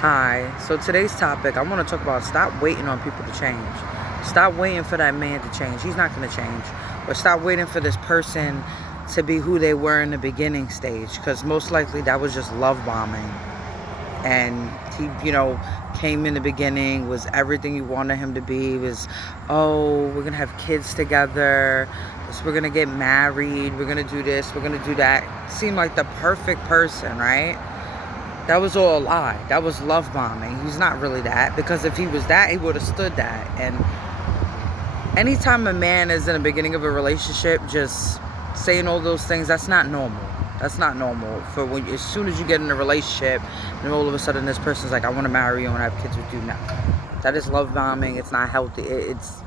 Hi. So today's topic, I want to talk about stop waiting on people to change. Stop waiting for that man to change. He's not going to change. Or stop waiting for this person to be who they were in the beginning stage. Because most likely that was just love bombing. And he, came in the beginning, was everything you wanted him to be. Was, oh, we're going to have kids together. We're going to get married. We're going to do this. We're going to do that. Seemed like the perfect person, right? That was all a lie. That was love bombing. He's not really that, because if he was that, he would have stood that. And anytime a man is in the beginning of a relationship just saying all those things, that's not normal. That's not normal. For when, as soon as you get in a relationship and all of a sudden this person's like, I want to marry you and have kids with you. No, that is love bombing. It's not healthy. It's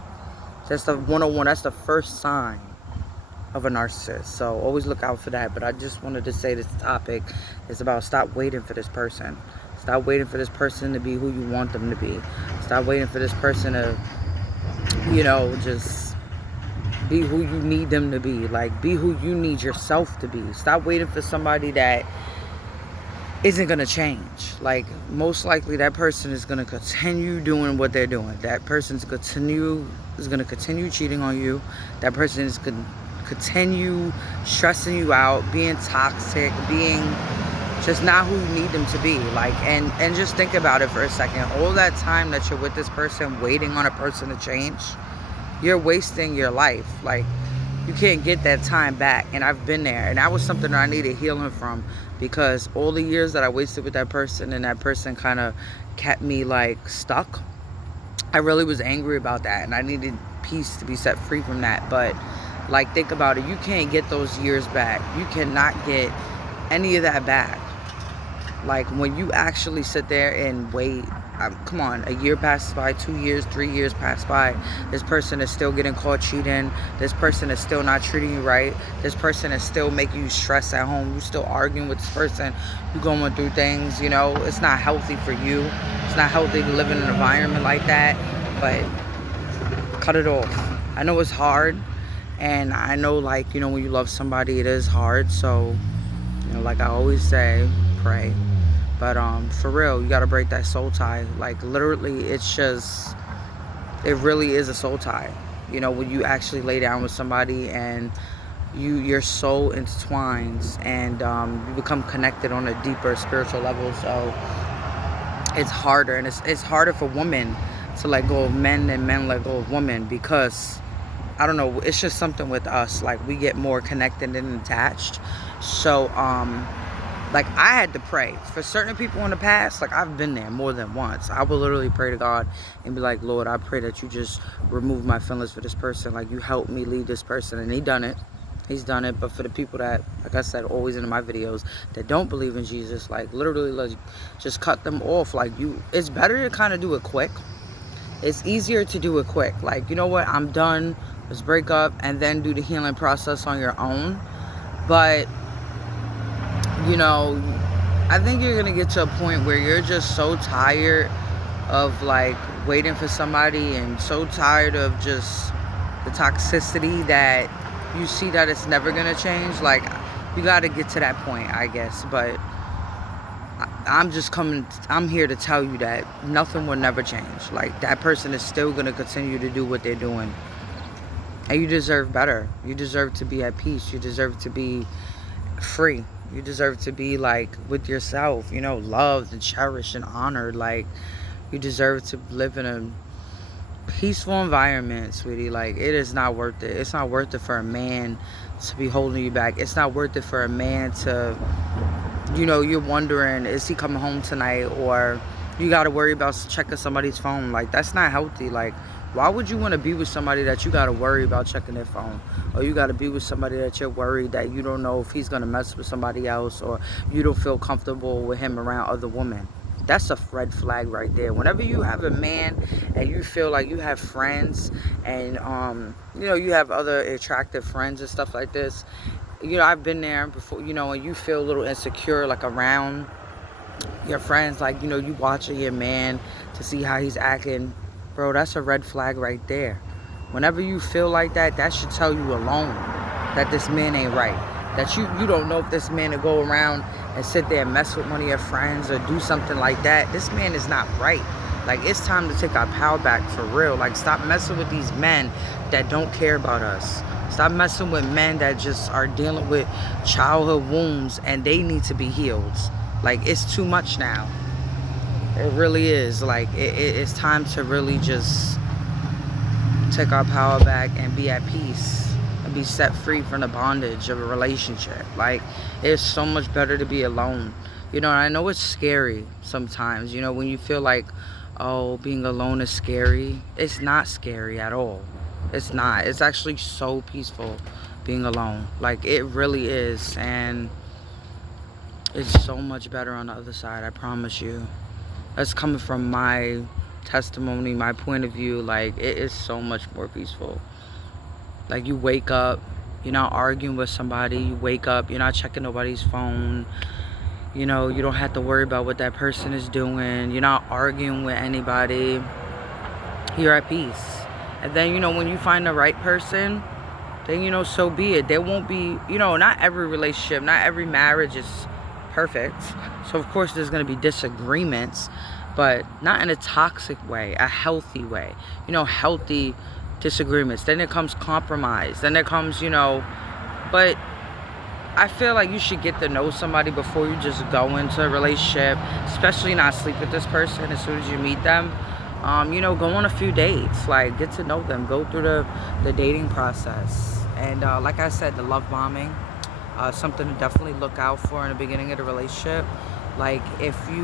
just the 101. That's the first sign of a narcissist. So always look out for that. But I just wanted to say this topic is about stop waiting for this person. Stop waiting for this person to be who you want them to be. Stop waiting for this person to, just be who you need them to be. Like, be who you need yourself to be. Stop waiting for somebody that isn't going to change. Like, most likely that person is going to continue doing what they're doing. That person's going to continue cheating on you. That person is going to continue stressing you out, being toxic, being just not who you need them to be. Like, and just think about it for a second. All that time that you're with this person, waiting on a person to change, you're wasting your life. Like, you can't get that time back. And I've been there, and that was something that I needed healing from, because all the years that I wasted with that person, and that person kind of kept me like stuck, I really was angry about that, and I needed peace to be set free from that. But like, think about it. You can't get those years back. You cannot get any of that back. Like, when you actually sit there and wait, come on, a year passes by, 2 years, 3 years pass by. This person is still getting caught cheating. This person is still not treating you right. This person is still making you stress at home. You're still arguing with this person. You're going through things, It's not healthy for you. It's not healthy to live in an environment like that. But cut it off. I know it's hard. And I know, like, when you love somebody, it is hard. So, like I always say, pray. But for real, you got to break that soul tie. Like, literally, it really is a soul tie. When you actually lay down with somebody and your soul intertwines, and you become connected on a deeper spiritual level. So it's harder. And it's harder for women to let go of men than men let go of women, because I don't know, it's just something with us. Like, we get more connected and attached. So, like, I had to pray for certain people in the past. Like, I've been there more than once. I will literally pray to God and be like, Lord, I pray that you just remove my feelings for this person. Like, you help me leave this person. And He's done it. But for the people that, like I said, always in my videos, that don't believe in Jesus, like, literally, like, just cut them off. Like, it's better to kind of do it quick. It's easier to do it quick. Like, you know what? I'm done. Let's break up, and then do the healing process on your own. But, I think you're going to get to a point where you're just so tired of, like, waiting for somebody, and so tired of just the toxicity that you see that it's never going to change. Like, you got to get to that point, I guess. But I'm here to tell you that nothing will never change. Like, that person is still going to continue to do what they're doing. And you deserve better. You deserve to be at peace. You deserve to be free. You deserve to be, like, with yourself, loved and cherished and honored. Like, you deserve to live in a peaceful environment, sweetie. Like, it is not worth it. It's not worth it for a man to be holding you back. It's not worth it for a man to, you're wondering, is he coming home tonight? Or you got to worry about checking somebody's phone. Like, that's not healthy. Like, why would you want to be with somebody that you got to worry about checking their phone? Or you got to be with somebody that you're worried that you don't know if he's going to mess with somebody else, or you don't feel comfortable with him around other women? That's a red flag right there. Whenever you have a man and you feel like you have friends, and you have other attractive friends and stuff like this, I've been there before, and you feel a little insecure, like, around your friends, like, you watching your man to see how he's acting. Bro, that's a red flag right there. Whenever you feel like that, that should tell you alone that this man ain't right. That you don't know if this man will go around and sit there and mess with one of your friends or do something like that, this man is not right. Like, it's time to take our power back for real. Like, stop messing with these men that don't care about us. Stop messing with men that just are dealing with childhood wounds and they need to be healed. Like, it's too much now. It really is. Like, it's time to really just take our power back and be at peace and be set free from the bondage of a relationship. Like, it's so much better to be alone. You know, I know it's scary sometimes, you know, when you feel like, oh, being alone is scary. It's not scary at all. It's not. It's actually so peaceful being alone. Like, it really is. And it's so much better on the other side, I promise you. That's coming from my testimony, my point of view. Like, it is so much more peaceful. Like, you wake up, you're not arguing with somebody. You wake up, you're not checking nobody's phone. You know, you don't have to worry about what that person is doing. You're not arguing with anybody. You're at peace. And then, you know, when you find the right person, then, you know, so be it. There won't be, you know, not every relationship, not every marriage is perfect. So, of course, there's going to be disagreements, but not in a toxic way, a healthy way. You know, healthy disagreements. Then there comes compromise. Then there comes, you know, but I feel like you should get to know somebody before you just go into a relationship, especially not sleep with this person as soon as you meet them. You know, go on a few dates, like, get to know them, go through the dating process. And like I said, the love bombing, something to definitely look out for in the beginning of the relationship. Like, if you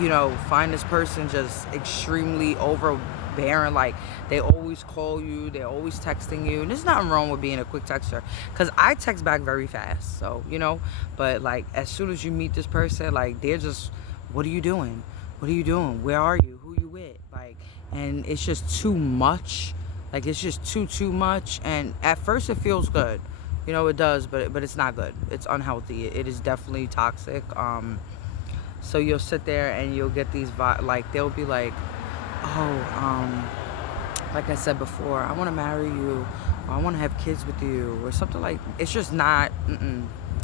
you know, find this person just extremely overbearing, like, they always call you, they're always texting you. And there's nothing wrong with being a quick texter, because I text back very fast, so, you know. But, like, as soon as you meet this person, like, they're just, what are you doing? What are you doing? Where are you? Who you with? Like, and it's just too much. Like, it's just too much. And at first it feels good, you know, it does, but it's not good. It's unhealthy. It is definitely toxic. So you'll sit there and you'll get these like, they'll be like, oh, like I said before, I want to marry you, or I want to have kids with you, or something. Like, it's just not,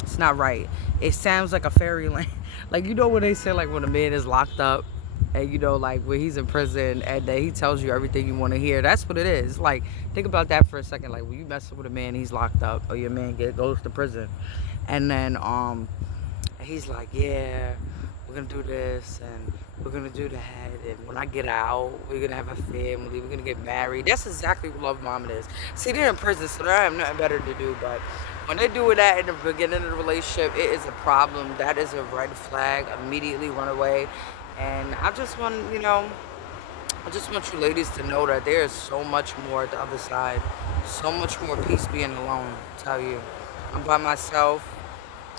it's not right. It sounds like a fairyland. Like, you know, when they say, like, when a man is locked up, and, you know, like, when he's in prison and he tells you everything you want to hear, that's what it is. Like, think about that for a second. Like, when you messing with a man, he's locked up, or your man goes to prison, and then he's like, yeah, we're gonna do this and we're gonna do that, and when I get out, we're gonna have a family, we're gonna get married. That's exactly what love bombing is. See, they're in prison, so they have nothing better to do. But when they're doing that in the beginning of the relationship, it is a problem. That is a red flag. Immediately run away. And I just want, you know, I just want you ladies to know that there is so much more at the other side. So much more peace being alone, I tell you. I'm by myself.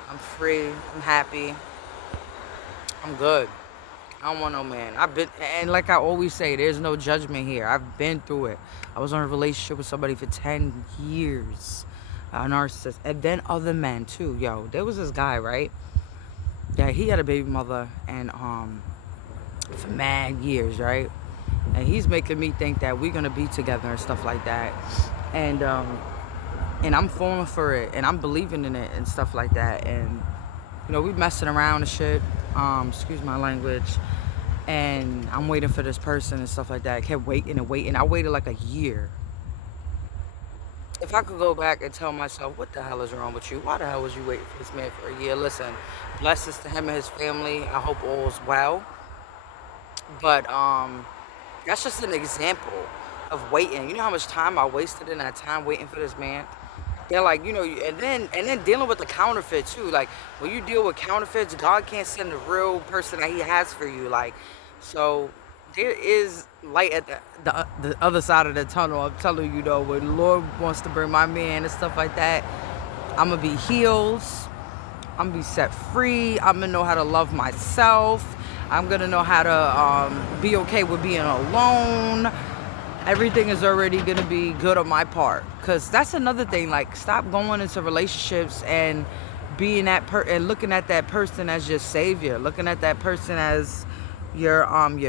I'm free. I'm happy. I'm good. I don't want no man. I've been, and like I always say, there's no judgment here. I've been through it. I was in a relationship with somebody for 10 years. A narcissist. And then other men too. Yo, there was this guy, right? Yeah, he had a baby mother, and for mad years, right? And he's making me think that we're gonna be together and stuff like that. And I'm falling for it, and I'm believing in it and stuff like that. And, you know, we messing around and shit. Excuse my language. And I'm waiting for this person and stuff like that. I kept waiting and waiting. I waited like a year. If I could go back and tell myself, what the hell is wrong with you? Why the hell was you waiting for this man for a year? Listen, blessings to him and his family. I hope all is well. But that's just an example of waiting. You know how much time I wasted in that time waiting for this man? They're like, you know, and then dealing with the counterfeit too. Like, when you deal with counterfeits, God can't send the real person that he has for you. Like, so there is light at the other side of the tunnel. I'm telling you, though, when the Lord wants to bring my man and stuff like that, I'm going to be healed. I'm going to be set free. I'm going to know how to love myself. I'm going to know how to be okay with being alone. Everything is already going to be good on my part. Because that's another thing. Like, stop going into relationships and being that and looking at that person as your savior. Looking at that person as your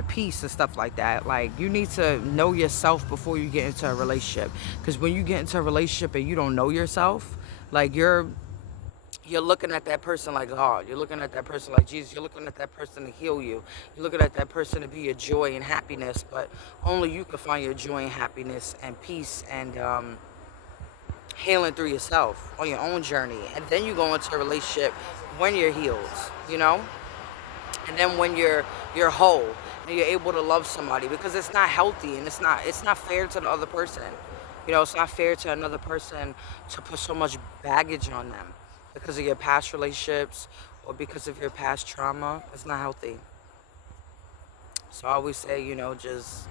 peace and stuff like that. Like, you need to know yourself before you get into a relationship. Because when you get into a relationship and you don't know yourself, like, you're you're looking at that person like God. You're looking at that person like Jesus. You're looking at that person to heal you. You're looking at that person to be your joy and happiness. But only you can find your joy and happiness and peace and healing through yourself on your own journey. And then you go into a relationship when you're healed, you know? And then when you're whole and you're able to love somebody, because it's not healthy and it's not fair to the other person. You know, it's not fair to another person to put so much baggage on them because of your past relationships or because of your past trauma. It's not healthy. So I always say, just,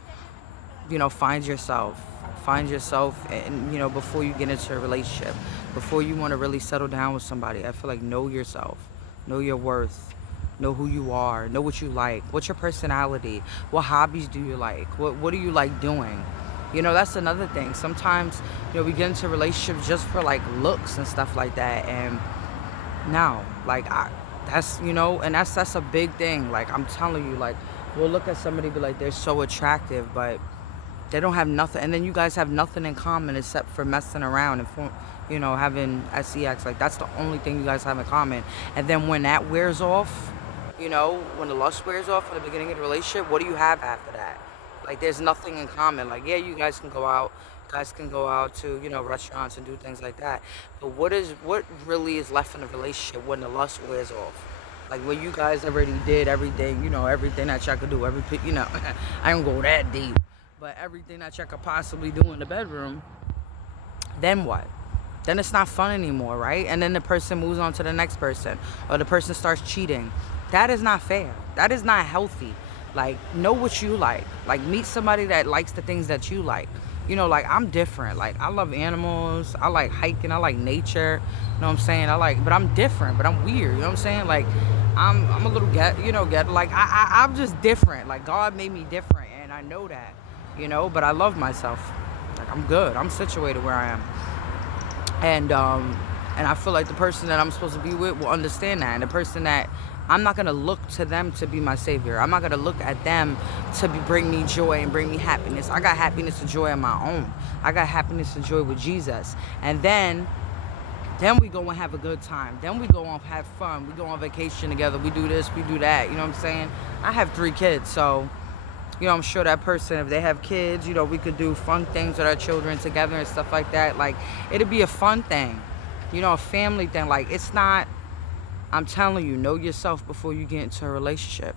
find yourself. Find yourself, and, before you get into a relationship, before you want to really settle down with somebody, I feel like know yourself, know your worth, know who you are, know what you like, what's your personality, what hobbies do you like, what do you like doing. That's another thing. Sometimes, we get into relationships just for like looks and stuff like that. And now, like, that's a big thing. Like, I'm telling you, like, we'll look at somebody and be like, they're so attractive, but they don't have nothing. And then you guys have nothing in common except for messing around and, having sex. Like, that's the only thing you guys have in common. And then when that wears off, when the lust wears off in the beginning of the relationship, what do you have after that? Like, there's nothing in common. Like, yeah, you guys can go out. Guys can go out to, restaurants and do things like that. But what really is left in a relationship when the lust wears off? Like, when you guys already did everything, everything that y'all could do. I don't go that deep. But everything that y'all could possibly do in the bedroom, then what? Then it's not fun anymore, right? And then the person moves on to the next person, or the person starts cheating. That is not fair. That is not healthy. Like, know what you like. Like, meet somebody that likes the things that you like. Like, I'm different. Like, I love animals. I like hiking. I like nature. You know what I'm saying? But I'm different, but I'm weird. You know what I'm saying? Like, I'm a little like, I'm just different. Like, God made me different, and I know that, but I love myself. Like, I'm good. I'm situated where I am. And I feel like the person that I'm supposed to be with will understand that. And the person that I'm not going to look to them to be my savior. I'm not going to look at them to bring me joy and bring me happiness. I got happiness and joy on my own. I got happiness and joy with Jesus. And then we go and have a good time. Then we go and have fun. We go on vacation together. We do this, we do that. You know what I'm saying? I have 3 kids, so, I'm sure that person, if they have kids, we could do fun things with our children together and stuff like that. Like, it'd be a fun thing, a family thing. Like, it's not, I'm telling you, know yourself before you get into a relationship,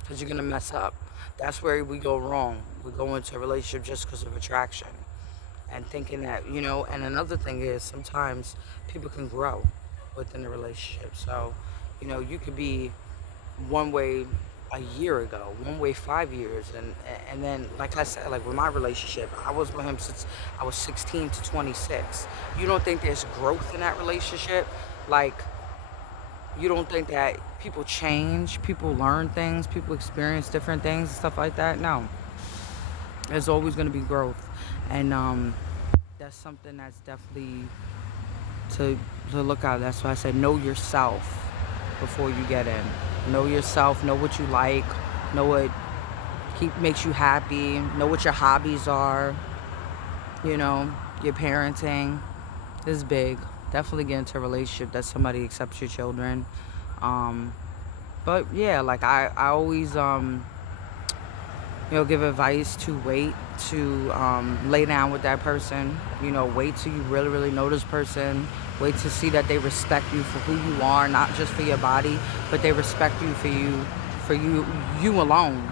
because you're going to mess up. That's where we go wrong. We go into a relationship just because of attraction and thinking that, and another thing is sometimes people can grow within a relationship. So, you could be one way a year ago, one way 5 years, and then, like I said, like with my relationship, I was with him since I was 16 to 26. You don't think there's growth in that relationship? Like, you don't think that people change, people learn things, people experience different things and stuff like that? No. There's always going to be growth. And that's something that's definitely to look at. That's why I said know yourself before you get in. Know yourself, know what you like, know what makes you happy, know what your hobbies are, your parenting is big. Definitely get into a relationship that somebody accepts your children. But yeah, like I always give advice to wait to lay down with that person. Wait till you really, really know this person. Wait to see that they respect you for who you are, not just for your body, but they respect you for you alone,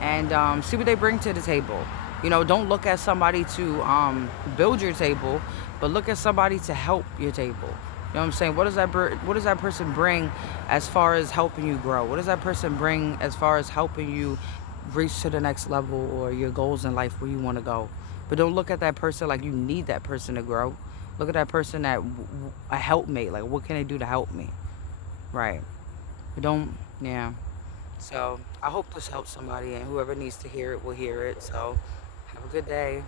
and see what they bring to the table. Don't look at somebody to build your table, but look at somebody to help your table. You know what I'm saying? What does that person bring as far as helping you grow? What does that person bring as far as helping you reach to the next level or your goals in life where you want to go? But don't look at that person like you need that person to grow. Look at that person that a helpmate. Like, what can they do to help me? Right. But yeah. So I hope this helps somebody, and whoever needs to hear it will hear it. So have a good day.